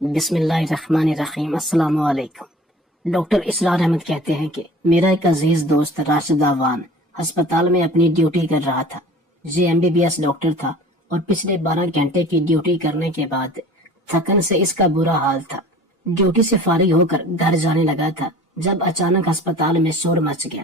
بسم اللہ الرحمن الرحیم۔ السلام علیکم۔ ڈاکٹر اسرار احمد کہتے ہیں کہ میرا ایک عزیز دوست راشد آوان ہسپتال میں اپنی ڈیوٹی کر رہا تھا۔ یہ MBBS ڈاکٹر تھا اور پچھلے 12 گھنٹے کی ڈیوٹی کرنے کے بعد تھکن سے اس کا برا حال تھا۔ ڈیوٹی سے فارغ ہو کر گھر جانے لگا تھا جب اچانک ہسپتال میں شور مچ گیا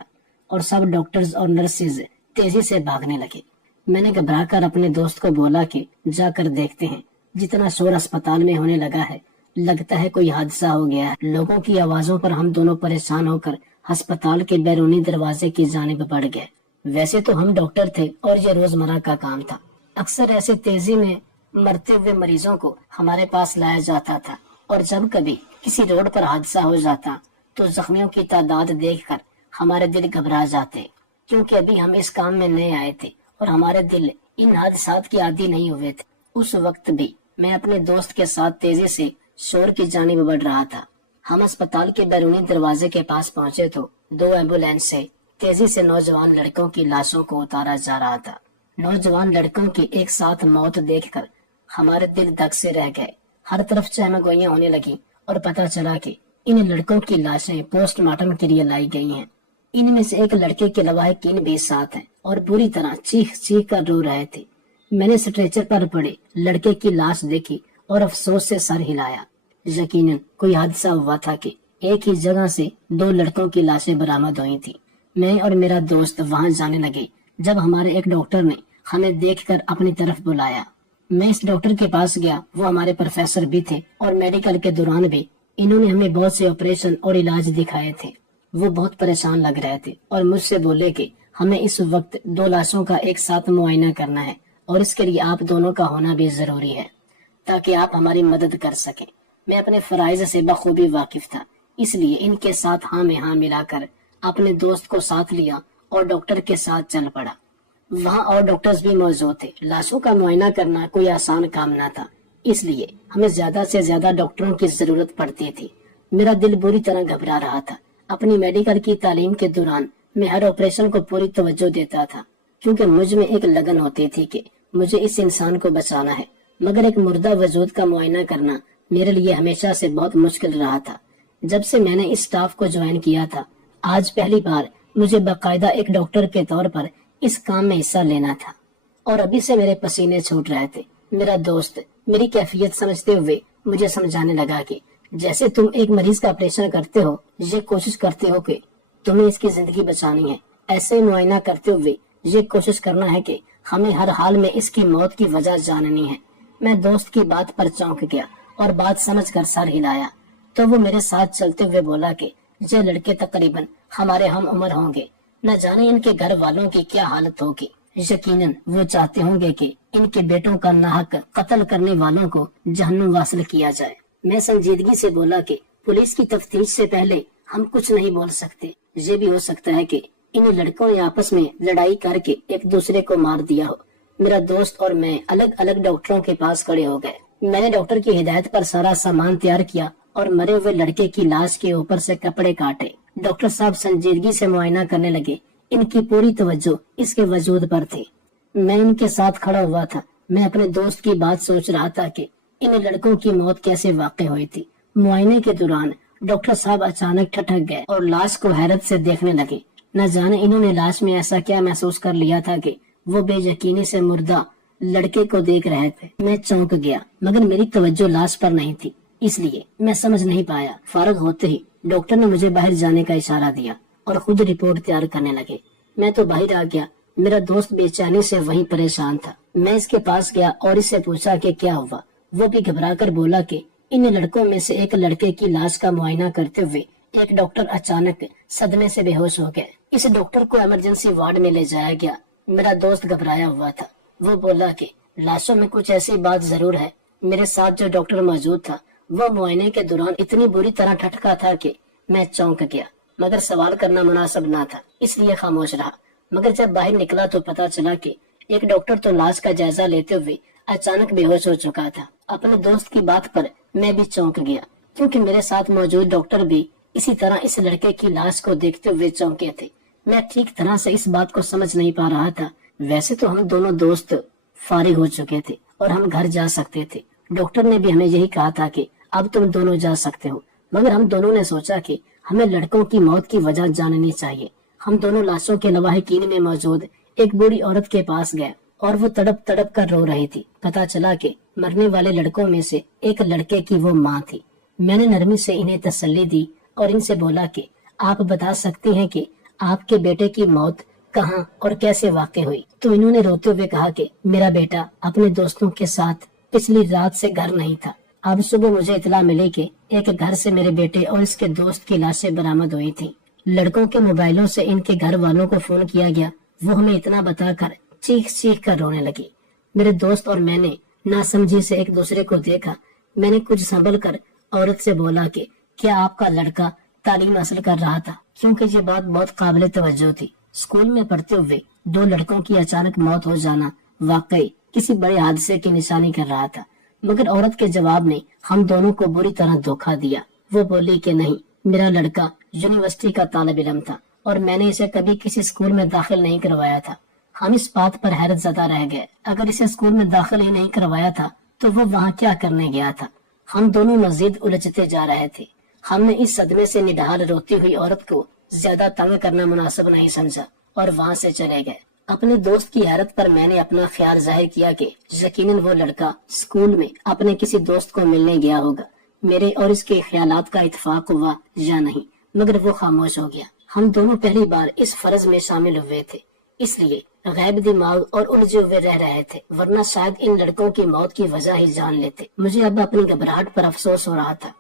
اور سب ڈاکٹرز اور نرسز تیزی سے بھاگنے لگے۔ میں نے گھبرا کر اپنے دوست کو بولا کہ جا کر دیکھتے ہیں۔ جتنا شور اسپتال میں ہونے لگا ہے لگتا ہے کوئی حادثہ ہو گیا ہے۔ لوگوں کی آوازوں پر ہم دونوں پریشان ہو کر ہسپتال کے بیرونی دروازے کی جانب بڑھ گئے۔ ویسے تو ہم ڈاکٹر تھے اور یہ روزمرہ کا کام تھا۔ اکثر ایسے تیزی میں مرتے ہوئے مریضوں کو ہمارے پاس لایا جاتا تھا، اور جب کبھی کسی روڈ پر حادثہ ہو جاتا تو زخمیوں کی تعداد دیکھ کر ہمارے دل گھبرا جاتے، کیونکہ ابھی ہم اس کام میں نئے آئے تھے اور ہمارے دل ان حادثات کی عادی نہیں ہوئے تھے۔ اس وقت بھی میں اپنے دوست کے ساتھ تیزی سے شور کی جانب بڑھ رہا تھا۔ ہم اسپتال کے بیرونی دروازے کے پاس پہنچے تو 2 ایمبولینس سے تیزی سے نوجوان لڑکوں کی لاشوں کو اتارا جا رہا تھا۔ نوجوان لڑکوں کی ایک ساتھ موت دیکھ کر ہمارے دل دھک سے رہ گئے۔ ہر طرف چہمہ گوئیاں ہونے لگی اور پتہ چلا کہ ان لڑکوں کی لاشیں پوسٹ مارٹم کے لیے لائی گئی ہیں۔ ان میں سے ایک لڑکے کے علاوہ 3 بھی ساتھ ہیں اور بری طرح چیخ چیخ کر رو رہے تھے۔ میں نے اسٹریچر پر پڑے لڑکے کی لاش دیکھی اور افسوس سے سر ہلایا۔ یقیناً کوئی حادثہ ہوا تھا کہ ایک ہی جگہ سے 2 لڑکوں کی لاشیں برآمد ہوئی تھی۔ میں اور میرا دوست وہاں جانے لگے جب ہمارے ایک ڈاکٹر نے ہمیں دیکھ کر اپنی طرف بلایا۔ میں اس ڈاکٹر کے پاس گیا، وہ ہمارے پروفیسر بھی تھے اور میڈیکل کے دوران بھی انہوں نے ہمیں بہت سے آپریشن اور علاج دکھائے تھے۔ وہ بہت پریشان لگ رہے تھے اور مجھ سے بولے کہ ہمیں اس وقت 2 لاشوں کا ایک ساتھ معائنہ کرنا ہے اور اس کے لیے آپ دونوں کا ہونا بھی ضروری ہے تاکہ آپ ہماری مدد کر سکیں۔ میں اپنے فرائض سے بخوبی واقف تھا، اس لیے ان کے ساتھ ہاں میں ہاں ملا کر اپنے دوست کو ساتھ لیا اور ڈاکٹر کے ساتھ چل پڑا۔ وہاں اور ڈاکٹرز بھی موجود تھے۔ لاشوں کا معائنہ کرنا کوئی آسان کام نہ تھا، اس لیے ہمیں زیادہ سے زیادہ ڈاکٹروں کی ضرورت پڑتی تھی۔ میرا دل بری طرح گھبرا رہا تھا۔ اپنی میڈیکل کی تعلیم کے دوران میں ہر آپریشن کو پوری توجہ دیتا تھا، کیونکہ مجھ میں ایک لگن ہوتی تھی کہ مجھے اس انسان کو بچانا ہے، مگر ایک مردہ وجود کا معائنہ کرنا میرے لیے ہمیشہ سے بہت مشکل رہا تھا۔ جب سے میں نے اس اسٹاف کو جوائن کیا تھا، آج پہلی بار مجھے باقاعدہ ایک ڈاکٹر کے طور پر اس کام میں حصہ لینا تھا، اور ابھی سے میرے پسینے چھوٹ رہے تھے۔ میرا دوست میری کیفیت سمجھتے ہوئے مجھے سمجھانے لگا کہ جیسے تم ایک مریض کا آپریشن کرتے ہو، یہ کوشش کرتے ہو کہ تمہیں اس کی زندگی بچانی ہے، ایسے معائنہ کرتے ہوئے یہ کوشش کرنا ہے کہ ہمیں ہر حال میں اس کی موت کی وجہ جاننی ہے۔ میں دوست کی بات پر چونک گیا اور بات سمجھ کر سر ہلایا تو وہ میرے ساتھ چلتے ہوئے بولا کہ یہ لڑکے تقریباً ہمارے ہم عمر ہوں گے، نہ جانے ان کے گھر والوں کی کیا حالت ہوگی۔ یقیناً وہ چاہتے ہوں گے کہ ان کے بیٹوں کا ناحق قتل کرنے والوں کو جہنم واصل کیا جائے۔ میں سنجیدگی سے بولا کہ پولیس کی تفتیش سے پہلے ہم کچھ نہیں بول سکتے۔ یہ بھی ہو سکتا ہے کہ ان لڑکوں نے آپس میں لڑائی کر کے ایک دوسرے کو مار دیا ہو۔ میرا دوست اور میں الگ الگ ڈاکٹروں کے پاس کھڑے ہو گئے۔ میں نے ڈاکٹر کی ہدایت پر سارا سامان تیار کیا اور مرے ہوئے لڑکے کی لاش کے اوپر سے کپڑے کاٹے۔ ڈاکٹر صاحب سنجیدگی سے معائنہ کرنے لگے۔ ان کی پوری توجہ اس کے وجود پر تھی۔ میں ان کے ساتھ کھڑا ہوا تھا۔ میں اپنے دوست کی بات سوچ رہا تھا کہ ان لڑکوں کی موت کیسے واقع ہوئی تھی۔ معائنے کے دوران ڈاکٹر صاحب اچانک ٹھٹک گئے اور لاش کو حیرت سے دیکھنے لگے۔ نہ جانے انہوں نے لاش میں ایسا کیا محسوس کر لیا تھا کہ وہ بے یقینی سے مردہ لڑکے کو دیکھ رہے تھے۔ میں چونک گیا، مگر میری توجہ لاش پر نہیں تھی، اس لیے میں سمجھ نہیں پایا۔ فارغ ہوتے ہی ڈاکٹر نے مجھے باہر جانے کا اشارہ دیا اور خود رپورٹ تیار کرنے لگے۔ میں تو باہر آ گیا۔ میرا دوست بے چینی سے وہیں پریشان تھا۔ میں اس کے پاس گیا اور اس سے پوچھا کہ کیا ہوا۔ وہ بھی گھبرا کر بولا کہ ان لڑکوں میں سے ایک لڑکے کی لاش کا معائنہ کرتے ہوئے ایک ڈاکٹر اچانک صدمے سے بے ہوش ہو گئے۔ اس ڈاکٹر کو ایمرجنسی وارڈ میں لے جایا گیا۔ میرا دوست گھبرایا ہوا تھا۔ وہ بولا کہ لاشوں میں کچھ ایسی بات ضرور ہے۔ میرے ساتھ جو ڈاکٹر موجود تھا وہ معائنے کے دوران اتنی بری طرح ٹھٹکا تھا کہ میں چونک گیا، مگر سوال کرنا مناسب نہ تھا، اس لیے خاموش رہا۔ مگر جب باہر نکلا تو پتا چلا کہ ایک ڈاکٹر تو لاش کا جائزہ لیتے ہوئے اچانک بے ہوش ہو چکا تھا۔ اپنے دوست کی بات پر میں بھی چونک گیا، کیونکہ میرے ساتھ موجود ڈاکٹر بھی اسی طرح اس لڑکے کی لاش کو دیکھتے ہوئے چونکے تھے۔ میں ٹھیک طرح سے اس بات کو سمجھ نہیں پا رہا تھا۔ ویسے تو ہم دونوں دوست فارغ ہو چکے تھے اور ہم گھر جا سکتے تھے۔ ڈاکٹر نے بھی ہمیں یہی کہا تھا کہ اب تم دونوں جا سکتے ہو۔ مگر ہم دونوں نے سوچا کہ ہمیں لڑکوں کی موت کی وجہ جاننی چاہیے۔ ہم دونوں لاشوں کے لواحقین میں موجود ایک بوڑھی عورت کے پاس گئے اور وہ تڑپ تڑپ کر رو رہی تھی۔ پتا چلا کہ مرنے والے لڑکوں میں سے ایک لڑکے کی وہ ماں تھی۔ میں نے نرمی سے انہیں تسلی دی اور ان سے بولا کہ آپ بتا سکتی ہیں کہ آپ کے بیٹے کی موت کہاں اور کیسے واقع ہوئی؟ تو انہوں نے روتے ہوئے کہا کہ میرا بیٹا اپنے دوستوں کے ساتھ پچھلی رات سے گھر نہیں تھا۔ اب صبح مجھے اطلاع ملی کہ ایک گھر سے میرے بیٹے اور اس کے دوست کی لاشیں برآمد ہوئی تھی۔ لڑکوں کے موبائلوں سے ان کے گھر والوں کو فون کیا گیا، وہ ہمیں اتنا بتا کر چیخ چیخ کر رونے لگی۔ میرے دوست اور میں نے ناسمجھی سے ایک دوسرے کو دیکھا۔ میں نے کچھ سنبھل کر عورت سے بولا کہ کیا آپ کا لڑکا تعلیم حاصل کر رہا تھا؟ کیونکہ یہ بات بہت قابل توجہ تھی۔ اسکول میں پڑھتے ہوئے 2 لڑکوں کی اچانک موت ہو جانا واقعی کسی بڑے حادثے کی نشانی کر رہا تھا۔ مگر عورت کے جواب نے ہم دونوں کو بری طرح دھوکہ دیا۔ وہ بولی کہ نہیں، میرا لڑکا یونیورسٹی کا طالب علم تھا اور میں نے اسے کبھی کسی اسکول میں داخل نہیں کروایا تھا۔ ہم اس بات پر حیرت زدہ رہ گئے۔ اگر اسے اسکول میں داخل ہی نہیں کروایا تھا تو وہ وہاں کیا کرنے گیا تھا؟ ہم دونوں مزید الجھتے جا رہے تھے۔ ہم نے اس صدمے سے نڈال روتی ہوئی عورت کو زیادہ تنگ کرنا مناسب نہیں سمجھا اور وہاں سے چلے گئے۔ اپنے دوست کی حیرت پر میں نے اپنا خیال ظاہر کیا کہ یقیناً وہ لڑکا اسکول میں اپنے کسی دوست کو ملنے گیا ہوگا۔ میرے اور اس کے خیالات کا اتفاق ہوا یا نہیں، مگر وہ خاموش ہو گیا۔ ہم دونوں پہلی بار اس فرض میں شامل ہوئے تھے، اس لیے غائب دماغ اور الجھے ہوئے رہ رہے تھے، ورنہ شاید ان لڑکوں کی موت کی وجہ ہی جان لیتے۔ مجھے اب اپنی گھبراہٹ پر افسوس ہو رہا تھا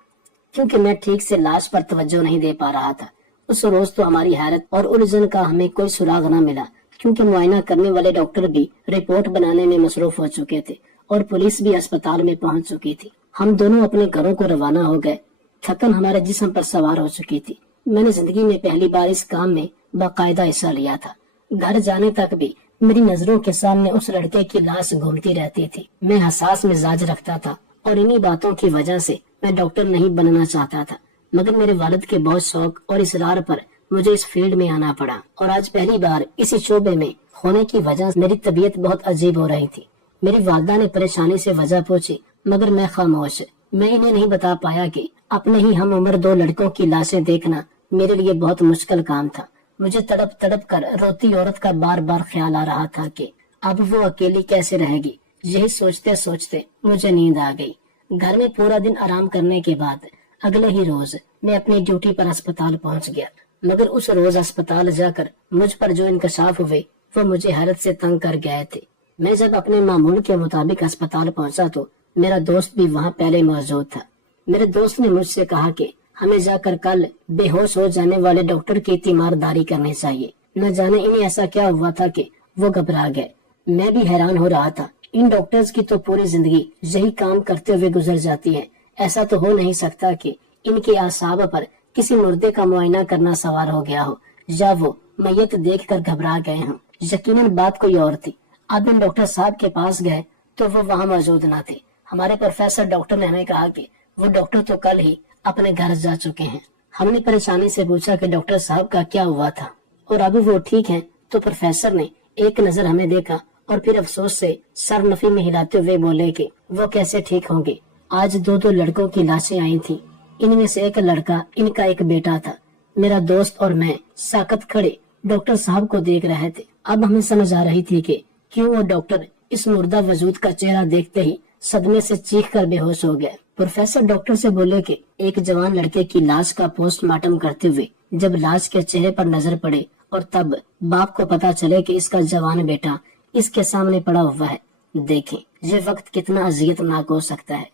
کیونکہ میں ٹھیک سے لاش پر توجہ نہیں دے پا رہا تھا۔ اس روز تو ہماری حیرت اور الجھن کا ہمیں کوئی سراغ نہ ملا، کیونکہ معائنہ کرنے والے ڈاکٹر بھی رپورٹ بنانے میں مصروف ہو چکے تھے اور پولیس بھی اسپتال میں پہنچ چکی تھی۔ ہم دونوں اپنے گھروں کو روانہ ہو گئے۔ تھکن ہمارے جسم پر سوار ہو چکی تھی۔ میں نے زندگی میں پہلی بار اس کام میں باقاعدہ حصہ لیا تھا۔ گھر جانے تک بھی میری نظروں کے سامنے اس لڑکے کی لاش گھومتی رہتی تھی۔ میں حساس مزاج رکھتا تھا اور انہی باتوں کی وجہ سے میں ڈاکٹر نہیں بننا چاہتا تھا، مگر میرے والد کے بہت شوق اور اصرار پر مجھے اس فیلڈ میں آنا پڑا، اور آج پہلی بار اسی شعبے میں ہونے کی وجہ سے میری طبیعت بہت عجیب ہو رہی تھی۔ میری والدہ نے پریشانی سے وجہ پوچھی، مگر میں خاموش۔ میں انہیں نہیں بتا پایا کہ اپنے ہی ہم عمر 2 لڑکوں کی لاشیں دیکھنا میرے لیے بہت مشکل کام تھا۔ مجھے تڑپ تڑپ کر روتی عورت کا بار بار خیال آ رہا تھا کہ اب وہ اکیلی کیسے رہے گی۔ یہی سوچتے سوچتے مجھے نیند آ گئی۔ گھر میں پورا دن آرام کرنے کے بعد اگلے ہی روز میں اپنی ڈیوٹی پر اسپتال پہنچ گیا، مگر اس روز اسپتال جا کر مجھ پر جو انکشاف ہوئے وہ مجھے حیرت سے تنگ کر گئے تھے۔ میں جب اپنے معمول کے مطابق اسپتال پہنچا تو میرا دوست بھی وہاں پہلے موجود تھا۔ میرے دوست نے مجھ سے کہا کہ ہمیں جا کر کل بے ہوش ہو جانے والے ڈاکٹر کی تیمارداری کرنی چاہیے۔ نہ جانے انہیں ایسا کیا ہوا تھا کہ وہ گھبرا گئے۔ میں بھی حیران ہو رہا تھا، ان ڈاکٹرز کی تو پوری زندگی یہی کام کرتے ہوئے گزر جاتی ہے، ایسا تو ہو نہیں سکتا کہ ان کے اعصاب پر کسی مردے کا معائنہ کرنا سوار ہو گیا ہو یا وہ میت دیکھ کر گھبرا گئے ہوں۔ یقیناً بات کوئی اور تھی۔ اب ہم ڈاکٹر صاحب کے پاس گئے تو وہ وہاں موجود نہ تھے۔ ہمارے پروفیسر ڈاکٹر نے ہمیں کہا کہ وہ ڈاکٹر تو کل ہی اپنے گھر جا چکے ہیں۔ ہم نے پریشانی سے پوچھا کہ ڈاکٹر صاحب کا کیا ہوا تھا اور اب وہ ٹھیک ہیں؟ تو پروفیسر نے ایک نظر ہمیں دیکھا اور پھر افسوس سے سر نفی میں ہلاتے ہوئے بولے کہ وہ کیسے ٹھیک ہوں گے، آج 2 لڑکوں کی لاشیں آئی تھیں، ان میں سے ایک لڑکا ان کا ایک بیٹا تھا۔ میرا دوست اور میں ساکت کھڑے ڈاکٹر صاحب کو دیکھ رہے تھے۔ اب ہمیں سمجھ آ رہی تھی کہ کیوں وہ ڈاکٹر اس مردہ وجود کا چہرہ دیکھتے ہی صدمے سے چیخ کر بے ہوش ہو گئے۔ پروفیسر ڈاکٹر سے بولے کہ ایک جوان لڑکے کی لاش کا پوسٹ مارٹم کرتے ہوئے جب لاش کے چہرے پر نظر پڑے اور تب باپ کو پتا چلے کہ اس کا جوان بیٹا اس کے سامنے پڑا ہوا ہے، دیکھیں یہ وقت کتنا اذیت ناک ہو سکتا ہے۔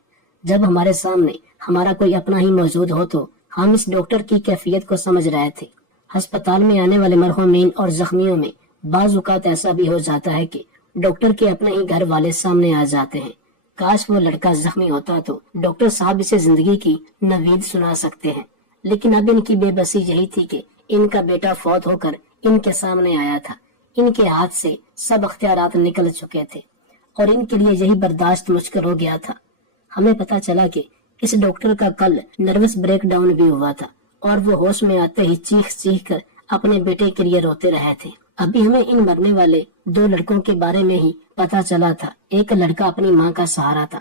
جب ہمارے سامنے ہمارا کوئی اپنا ہی موجود ہو تو ہم اس ڈاکٹر کی کیفیت کو سمجھ رہے تھے۔ ہسپتال میں آنے والے مرحومین اور زخمیوں میں بعض اوقات ایسا بھی ہو جاتا ہے کہ ڈاکٹر کے اپنے ہی گھر والے سامنے آ جاتے ہیں۔ کاش وہ لڑکا زخمی ہوتا تو ڈاکٹر صاحب اسے زندگی کی نوید سنا سکتے ہیں، لیکن اب ان کی بے بسی یہی تھی کہ ان کا بیٹا فوت ہو کر ان کے سامنے آیا تھا۔ ان کے ہاتھ سے سب اختیارات نکل چکے تھے اور ان کے لیے یہی برداشت مشکل ہو گیا تھا۔ ہمیں پتا چلا کہ اس ڈاکٹر کا کل نروس بریک ڈاؤن بھی ہوا تھا اور وہ ہوش میں آتے ہی چیخ چیخ کر اپنے بیٹے کے لیے روتے رہے تھے۔ ابھی ہمیں ان مرنے والے 2 لڑکوں کے بارے میں ہی پتا چلا تھا۔ ایک لڑکا اپنی ماں کا سہارا تھا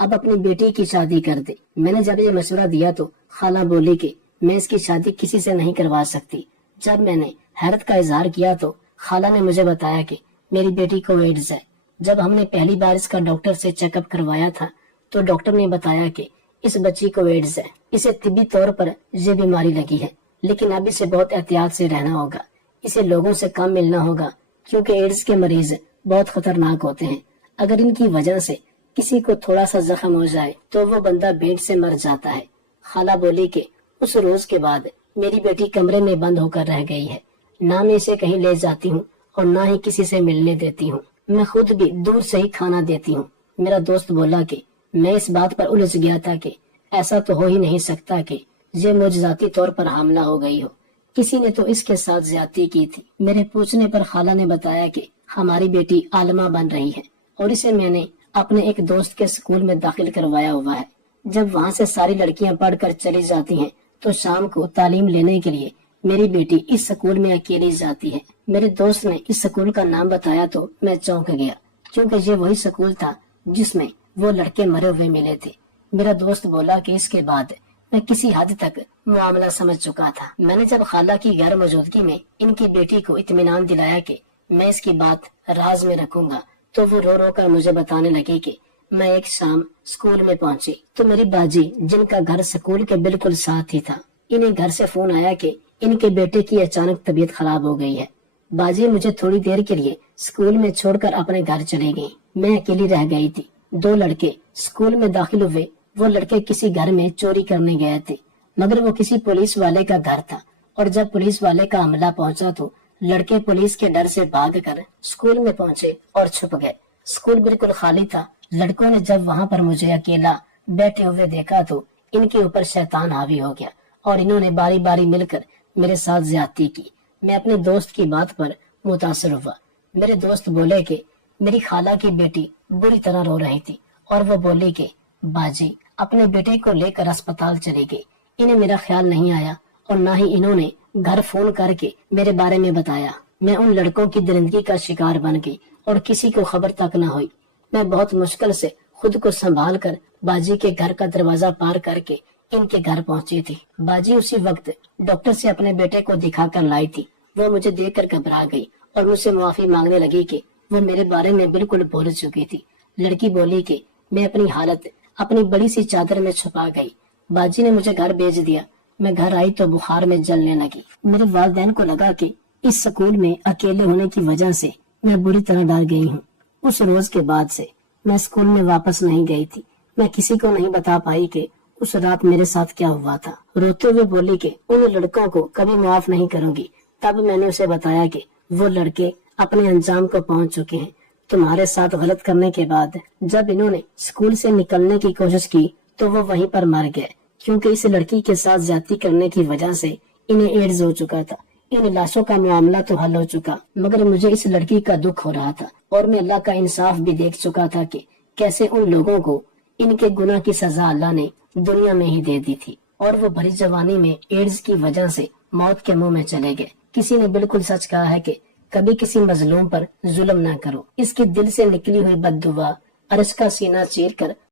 اب اپنی بیٹی کی شادی کر دے۔ میں نے جب یہ مشورہ دیا تو خالہ بولی کہ میں اس کی شادی کسی سے نہیں کروا سکتی۔ جب میں نے حیرت کا اظہار کیا تو خالہ نے مجھے بتایا کہ میری بیٹی کو ایڈز ہے۔ جب ہم نے پہلی بار اس کا ڈاکٹر سے چیک اپ کروایا تھا تو ڈاکٹر نے بتایا کہ اس بچی کو ایڈز ہے، اسے طبی طور پر یہ بیماری لگی ہے، لیکن اب اسے بہت احتیاط سے رہنا ہوگا، اسے لوگوں سے کم ملنا ہوگا کیونکہ ایڈز کے مریض بہت خطرناک ہوتے ہیں۔ اگر ان کی وجہ سے کسی کو تھوڑا سا زخم ہو جائے تو وہ بندہ بینٹ سے مر جاتا ہے۔ خالہ بولی کہ اس روز کے بعد میری بیٹی کمرے میں بند ہو کر رہ گئی ہے، نہ میں اسے کہیں لے جاتی ہوں اور نہ ہی کسی سے ملنے دیتی ہوں، میں خود بھی دور سے ہی کھانا دیتی ہوں۔ میرا دوست بولا کہ میں اس بات پر الجھ گیا تھا کہ ایسا تو ہو ہی نہیں سکتا کہ یہ معجزاتی طور پر حاملہ ہو گئی ہو، کسی نے تو اس کے ساتھ زیادتی کی تھی۔ میرے پوچھنے پر خالہ نے بتایا کہ ہماری بیٹی عالمہ بن رہی ہے اور اسے میں نے اپنے ایک دوست کے اسکول میں داخل کروایا ہوا ہے۔ جب وہاں سے ساری لڑکیاں پڑھ کر چلی جاتی ہیں تو شام کو تعلیم لینے کے لیے میری بیٹی اس سکول میں اکیلی جاتی ہے۔ میرے دوست نے اس سکول کا نام بتایا تو میں چونک گیا کیونکہ یہ وہی سکول تھا جس میں وہ لڑکے مرے ہوئے ملے تھے۔ میرا دوست بولا کہ اس کے بعد میں کسی حد تک معاملہ سمجھ چکا تھا۔ میں نے جب خالہ کی غیر موجودگی میں ان کی بیٹی کو اطمینان دلایا کہ میں اس کی بات راز میں رکھوں گا تو وہ رو رو کر مجھے بتانے لگی کہ میں ایک شام اسکول میں پہنچی تو میری باجی جن کا گھر سکول کے بالکل ساتھ ہی تھا، انہیں گھر سے فون آیا کہ ان کے بیٹے کی اچانک طبیعت خراب ہو گئی ہے۔ باجی مجھے تھوڑی دیر کے لیے اسکول میں چھوڑ کر اپنے گھر چلے گئی، میں اکیلی رہ گئی تھی۔ دو لڑکے اسکول میں داخل ہوئے، وہ لڑکے کسی گھر میں چوری کرنے گئے تھے مگر وہ کسی پولیس والے کا گھر تھا، اور جب پولیس والے کا عملہ پہنچا تو لڑکے پولیس کے ڈر سے بھاگ کر اسکول میں پہنچے اور چھپ گئے۔ اسکول بالکل خالی تھا۔ لڑکوں نے جب وہاں پر مجھے اکیلا بیٹھے ہوئے دیکھا تو ان کے اوپر شیطان حاوی ہو گیا اور انہوں نے باری باری مل کر میرے ساتھ زیادتی کی۔ میں اپنے دوست کی بات پر متاثر ہوا۔ میرے دوست بولے کہ میری خالہ کی بیٹی بری طرح رو رہی تھی اور وہ بولی کہ باجی اپنے بیٹے کو لے کر اسپتال چلی گئی، انہیں میرا خیال نہیں آیا اور نہ ہی انہوں نے گھر فون کر کے میرے بارے میں بتایا۔ میں ان لڑکوں کی درندگی کا شکار بن گئی اور کسی کو خبر تک نہ ہوئی۔ میں بہت مشکل سے خود کو سنبھال کر باجی کے گھر کا دروازہ پار کر کے ان کے گھر پہنچی تھی۔ باجی اسی وقت ڈاکٹر سے اپنے بیٹے کو دکھا کر لائی تھی۔ وہ مجھے دیکھ کر گھبرا گئی اور مجھ سے معافی مانگنے لگی کہ وہ میرے بارے میں بالکل بھول چکی تھی۔ لڑکی بولی کہ میں اپنی حالت اپنی بڑی سی چادر میں چھپا گئی۔ باجی نے مجھے گھر بھیج دیا۔ میں گھر آئی تو بخار میں جلنے لگی۔ میرے والدین کو لگا کہ اس سکول میں اکیلے ہونے کی وجہ سے میں بری طرح ڈر گئی ہوں۔ اس روز کے بعد سے میں اسکول میں واپس نہیں گئی تھی۔ میں کسی کو نہیں بتا پائی کہ اس رات میرے ساتھ کیا ہوا تھا۔ روتے ہوئے بولی کہ ان لڑکوں کو کبھی معاف نہیں کروں گی۔ تب میں نے اسے بتایا کہ وہ لڑکے اپنے انجام کو پہنچ چکے ہیں۔ تمہارے ساتھ غلط کرنے کے بعد جب انہوں نے اسکول سے نکلنے کی کوشش کی تو وہ وہیں پر مر گئے کیونکہ اس لڑکی کے ساتھ زیادتی کرنے کی وجہ سے انہیں ایڈز ہو چکا تھا۔ ان لاشوں کا معاملہ تو حل ہو چکا مگر مجھے اس لڑکی کا دکھ ہو رہا تھا اور میں اللہ کا انصاف بھی دیکھ چکا تھا کہ کیسے ان لوگوں کو ان کے گناہ کی سزا اللہ نے دنیا میں ہی دے دی تھی اور وہ بھری جوانی میں ایڈز کی وجہ سے موت کے منہ میں چلے گئے۔ کسی نے بالکل سچ کہا ہے کہ کبھی کسی مظلوم پر ظلم نہ کرو۔ اس کے دل سے نکلی ہوئی بد دعا عرش کا سینہ چیر کر